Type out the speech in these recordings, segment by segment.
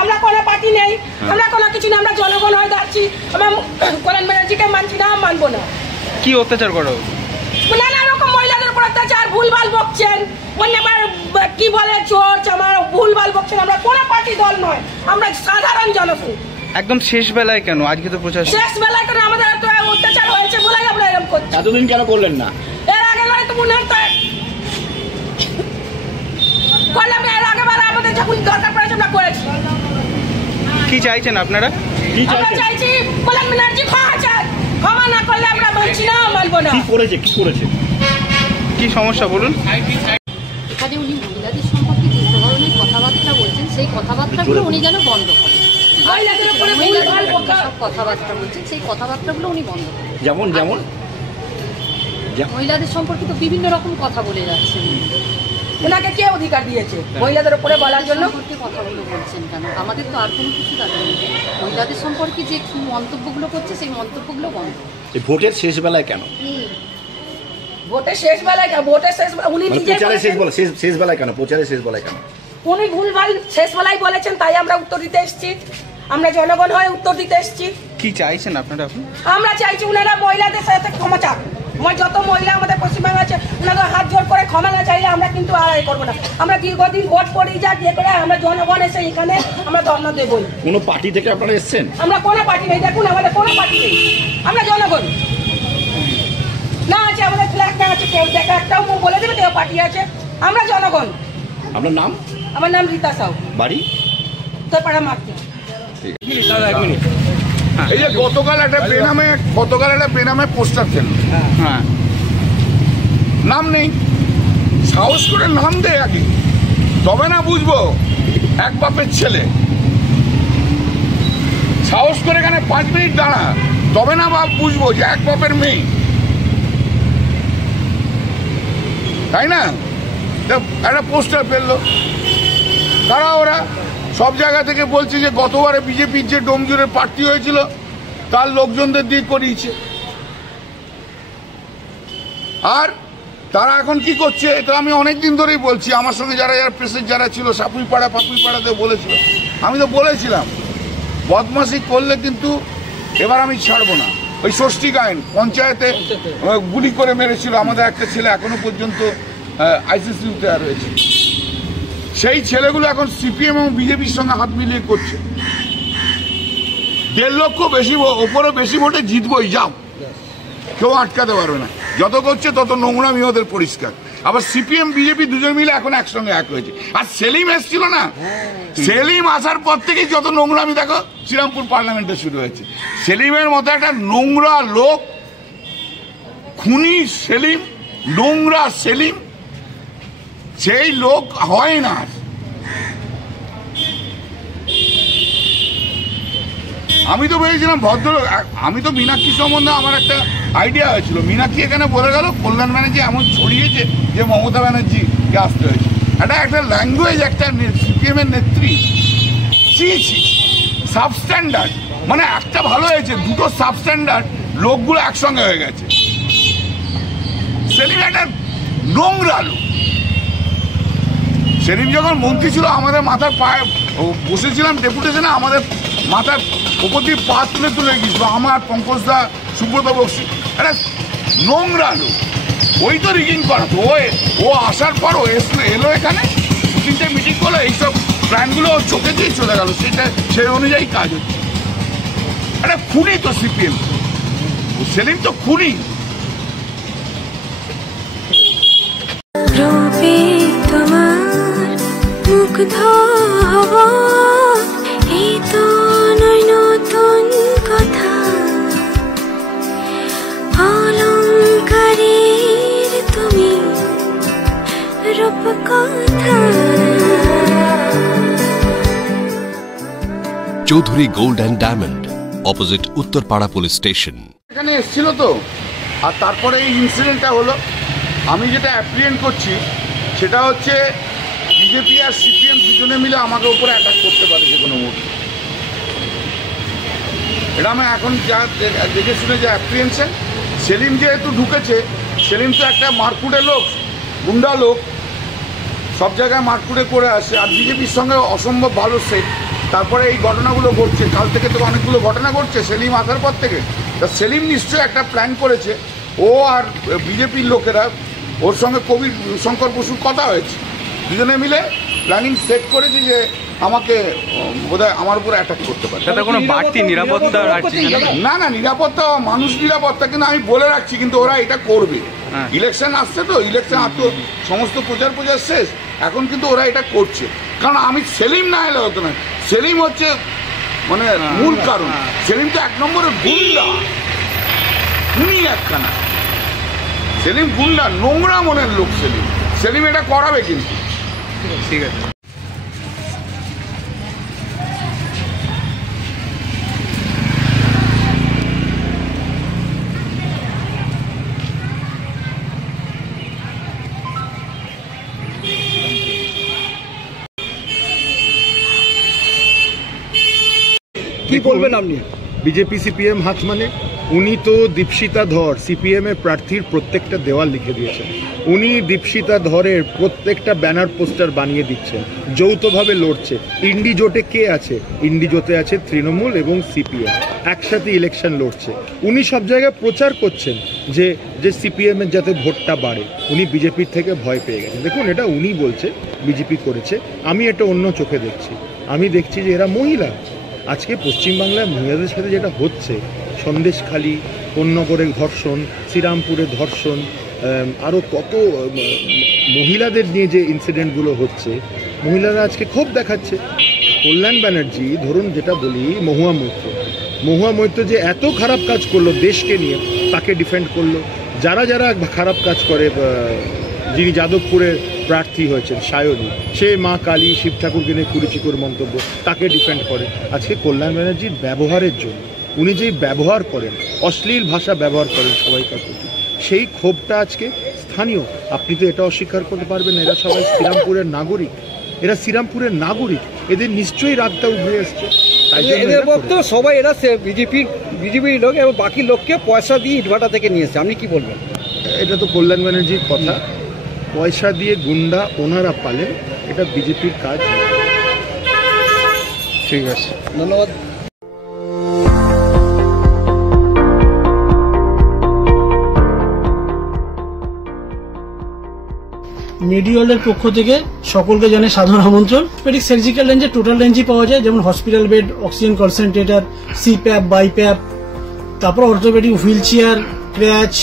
আমরা কোনো পার্টি নেই, আমরা কোনো কিছু না, আমরা জনগণ হয়ে যাচ্ছি। আমরা কল্যাণ ব্যানার্জিকে মানছি না, মানবো না। কি অত্যাচার করো? নানা রকম মহিলাদের উপর অত্যাচার, ভুলভাল বকছেন, আমার কি বলে চোর আমার ভুলভাল বকছেন। আমরা কোনো পার্টি দল নয়, আমরা সাধারণ জনগণ। একদম শেষ বেলায় কেন? আজকে তো প্রচার শেষ বেলায় কেন? আমাদের তো অত্যাচার হয়েছে বলেই আমরা এরকম করছি। এতদিন কেন করলেন না? এর আগে তো মনে হয় করলাম, এর আগে বার আমাদের যখন দরকার পড়েছে আমরা করেছি। কি চাইছেন আপনারা? আমরা চাইছি কল্যাণ ব্যানার্জি ক্ষমা না করলে আমরা মানছি না, মানবো না। কি করেছে কি সমস্যা বলুন? এখানে উনি মহিলাদের সম্পর্কে যে ধরনের কথাবার্তা বলছেন সেই কথাবার্তাগুলো উনি যেন বন্ধ করেন। সব কথাবার্তা বলছেন সেই কথাবার্তাগুলো উনি বন্ধ করেন। যেমন মহিলাদের সম্পর্কে তো বিভিন্ন রকম কথা বলে যাচ্ছেন। ওনাকে কে অধিকার দিয়েছে মহিলাদের উপরে বলার জন্য? কথাগুলো বলছেন কেন? আমাদের তো আর কোনো কিছু দরকার নেই। মহিলাদের সম্পর্কে যে মন্তব্যগুলো করছে সেই মন্তব্যগুলো বন্ধ। ভোটের শেষ বেলায় কেন? ভোটের শেষ বেলায় কেন? ভোটের শেষ উনি শেষ বেলায় কেন? প্রচারের শেষ বেলায় কেন? উনি ভুলভাল শেষ বেলায় বলেছেন, তাই আমরা উত্তর দিতে এসেছি। আমরা জনগণ হয়ে উত্তর দিতে এসেছি। কি চাইছেন আপনারা? আমরা চাইছি ওনারা মহিলাদের সাথে ক্ষমা চান। যত মহিলা আমাদের পশ্চিমবঙ্গে আছে ওনাদের হাত জোর করে ক্ষমা না চাইলে আমরা কিন্তু আর করবো না। আমরা দীর্ঘদিন ভোট করি যা দিয়ে করে আমরা জনগণ এসে এখানে আমরা ধর্ণা দেবই। কোনো পার্টি থেকে আপনারা এসেছেন? আমরা কোনো পার্টি নেই, দেখুন আমাদের কোনো পার্টি নেই, আমরা জনগণ। না আছে আমাদের ফ্ল্যাগ না আছে, কেউ দেখা একটাও মুখ বলে দেবে কেউ পার্টি আছে, আমরা জনগণ। আপনার নাম? আমার নাম রীতা সাউ, বাড়ি তোরপাড়া মারতে। এই যে গতকাল একটা বেনামে পোস্টার ছিল, নাম নেই, সাহস করে নাম দেয় আগে, তবে না বুঝবো এক বাপের ছেলে। সাহস করে এখানে 5 মিনিট দাঁড়া, তবে না বাপ বুঝবো যে এক বাপের মেয়ে, তাই না? একটা পোস্টার ফেললো, তারা ওরা সব জায়গা থেকে বলছে যে গতবারে বিজেপির যে ডোমজুরের প্রার্থী হয়েছিল তার লোকজনদের দিয়ে করিয়েছে। আর তারা এখন কি করছে, এটা আমি অনেকদিন ধরেই বলছি। আমার সঙ্গে যারা প্রেসের যারা ছিল পাড়াতে বলেছিল, আমি তো বলেছিলাম বদমাশি করলে কিন্তু এবার আমি ছাড়বো না। ওই ষষ্ঠী গায়ন পঞ্চায়েতে গুলি করে মেরেছিল আমাদের একটা ছেলে, এখনো পর্যন্ত আইসিসিউতে রয়েছে। সেই ছেলেগুলো এখন সিপিএম এবং বিজেপির সঙ্গে হাত মিলিয়ে করছে। 1.5 লক্ষ বেশি ওপরে বেশি ভোটে জিতবই, যাও, কেউ আটকাতে পারবে না। যত করছে তত নোংরামি ওদের পরিষ্কার। আবার সিপিএম বিজেপি দুজন মিলে এখন একসঙ্গে এক হয়েছে। আর সেলিম এসছিল না, সেলিম আসার পর থেকেই যত নোংরামি দেখো শ্রীরামপুর পার্লামেন্টে শুরু হয়েছে। সেলিমের মতো একটা নোংরা লোক, খুনি সেলিম, নোংরা সেলিম, সেই লোক হয় না। আমি তো ভেবেছিলাম ভদ্রলোক, আমি তো মীনাক্ষী সম্বন্ধে আমার একটা আইডিয়া হয়েছিল, মীনাক্ষী এখানে বলে গেল কল্যাণ ব্যানার্জি এমন ছড়িয়েছে যে মমতা ব্যানার্জিকে আসতে হয়েছে। একটা ল্যাঙ্গুয়েজ, একটা সিপিএম এর নেত্রী, সাবস্ট্যান্ডার্ড, মানে একটা ভালো হয়েছে, দুটো সাবস্ট্যান্ডার্ড লোকগুলো একসঙ্গে হয়ে গেছে। সেলিম একটা নোংরা লোক। সেলিম যখন মন্ত্রী ছিল আমাদের মাথার পায়ে বসেছিলাম ডেপুটেশনে, আমাদের মাথার ওপর দিয়ে পা তুলে তুলে গিয়েছিল, আমার পঙ্কজদা, সুব্রত বক্সি। একটা নোংরা লোক, ওই তো রিগিং করাতো। ও আসার পর ও এলো এখানে, 2-3টে মিটিং করলো, এইসব প্ল্যানগুলো ওর চোখে দিয়ে চলে গেল, সেই অনুযায়ী কাজ হচ্ছে। একটা খুনি তো সিপিএম, সেলিম তো খুনি। রূপে তোমার মুগ্ধ হব, এই তো নয় নতুন কথা, অলংকারের তুমি রূপকথা। Chowdhury gold and diamond, opposite Uttarpara police station. এখানে এসেছিল তো, আর তারপরে এই ইনসিডেন্টটা হলো। আমি যেটা অ্যাপ্রিহেন্ড করছি সেটা হচ্ছে বিজেপি আর সিপিএম দুজনে মিলে আমাকে উপরে অ্যাটাক করতে পারে যে কোনো মুহূর্তে। এটা আমি এখন যা দেখে শুনে যে অ্যাপ্রিহেনশন। সেলিম যেহেতু ঢুকেছে, সেলিম তো একটা মারকুটে লোক, গুন্ডা লোক, সব জায়গায় মারকুটে করে আসে, আর বিজেপির সঙ্গে অসম্ভব ভালো সেট। তারপরে এই ঘটনাগুলো ঘটছে, কাল থেকে তো অনেকগুলো ঘটনা ঘটছে সেলিম আসার পর থেকে। তা সেলিম নিশ্চয়ই একটা প্ল্যান করেছে, ও আর বিজেপির লোকেরা, ওর সঙ্গে কবি শঙ্কর বসুর কথা হয়েছে, দুজনে মিলে প্ল্যানিং সেট করেছে যে আমাকে বোধহয় আমার উপর অ্যাটাক করতে পারে। তাতে কোনো বাড়তি নিরাপত্তা রাখছে না, না নিরাপত্তা, মানুষ নিরাপত্তা, কিন্তু আমি বলে রাখছি কিন্তু ওরা এটা করবে। ইলেকশন আসছে তো, ইলেকশন আর তো সমস্ত প্রচার শেষ, এখন কিন্তু ওরা এটা করছে। কারণ আমি সেলিম না এলে হতো না, সেলিম হচ্ছে মানে মূল কারণ। সেলিম তো 1 নম্বরের গুন্ডা, উনি একখানা। সেলিম গুন্ডা, নোংরা মনের লোক সেলিম। সেলিম এটা করাবে কিন্তু। ঠিক আছে। কি বলবেন আপনি? বিজেপি সিপিএম হাত মানে উনি তো দীপশিতা ধর সিপিএম এর প্রার্থীর প্রত্যেকটা দেওয়াল লিখে দিয়েছেন। উনি দীপশিতা ধরের প্রত্যেকটা ব্যানার পোস্টার বানিয়ে দিচ্ছেন, যৌথভাবে লড়ছে। ইন্ডি জোটে কে আছে? ইন্ডি জোটে আছে তৃণমূল এবং সিপিএম, একসাথে ইলেকশন লড়ছে। উনি সব জায়গায় প্রচার করছেন যে সিপিএম এর যাতে ভোটটা বাড়ে। উনি বিজেপির থেকে ভয় পেয়ে গেছেন। দেখুন, এটা উনি বলছে বিজেপি করেছে, আমি এটা অন্য চোখে দেখছি। আমি দেখছি যে এরা মহিলা। আজকে পশ্চিমবাংলায় মহিলাদের সাথে যেটা হচ্ছে, সন্দেশখালী, কোন্নগরে ধর্ষণ, শ্রীরামপুরে ধর্ষণ, আরও কত মহিলাদের নিয়ে যে ইনসিডেন্টগুলো হচ্ছে, মহিলারা আজকে ক্ষোভ দেখাচ্ছে। কল্যাণ ব্যানার্জি, ধরুন যেটা বলি, মহুয়া মৈত্র যে এত খারাপ কাজ করলো দেশকে নিয়ে, তাকে ডিফেন্ড করলো। যারা খারাপ কাজ করে, যিনি যাদবপুরের প্রার্থী হয়েছেন সায়নী, সে মা কালী, শিব ঠাকুরকে নিয়ে কুরুচিকর মন্তব্য, তাকে ডিফেন্ড করে। আজকে কল্যাণ ব্যানার্জির ব্যবহারের জন্য, উনি যেই ব্যবহার করেন, অশ্লীল ভাষা ব্যবহার করেন সবাইকার প্রতি, সেই ক্ষোভটা আজকে স্থানীয়। আপনি তো এটা অস্বীকার করতে পারবেন না, এরা সবাই শ্রীরামপুরের নাগরিক, এদের নিশ্চয়ই রাগটা উঠে এসছে। তাই এদের বক্তব্য সবাই এরা বিজেপির লোক এবং বাকি লোককে পয়সা দিয়ে ইটভাটা থেকে নিয়েছে। আপনি কি বলবেন? এটা তো কল্যাণ ব্যানার্জির কথা। পয়সা দিয়ে গুন্ডা ওনারা পালেন, এটা বিজেপির কাজ। ঠিক আছে, ধন্যবাদ। মেডিওয়ালের পক্ষ থেকে সকলকে জানাই সাধারণ আমন্ত্রণ। পেডিক সার্জিক্যাল রেঞ্জে টোটাল রেঞ্জই পাওয়া যায়, যেমন hospital bed, oxygen concentrator, CPAP, BiPAP, তারপর orthopaedic wheelchair, crutch,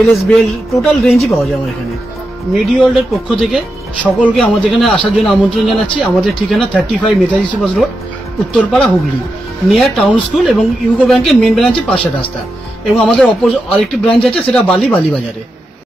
LS belt, total রেঞ্জই পাওয়া যায় আমার এখানে। মেডিওয়ালের পক্ষ থেকে সকলকে আমাদের এখানে আসার জন্য আমন্ত্রণ জানাচ্ছি। আমাদের ঠিকানা 35 Netaji Subhash road, Uttarpara, Hooghly, near town school এবং ইউকো ব্যাংকের মেন ব্রাঞ্চের পাশের রাস্তা। এবং আমাদের আরেকটি ব্রাঞ্চ আছে, সেটা বালিবাজারে।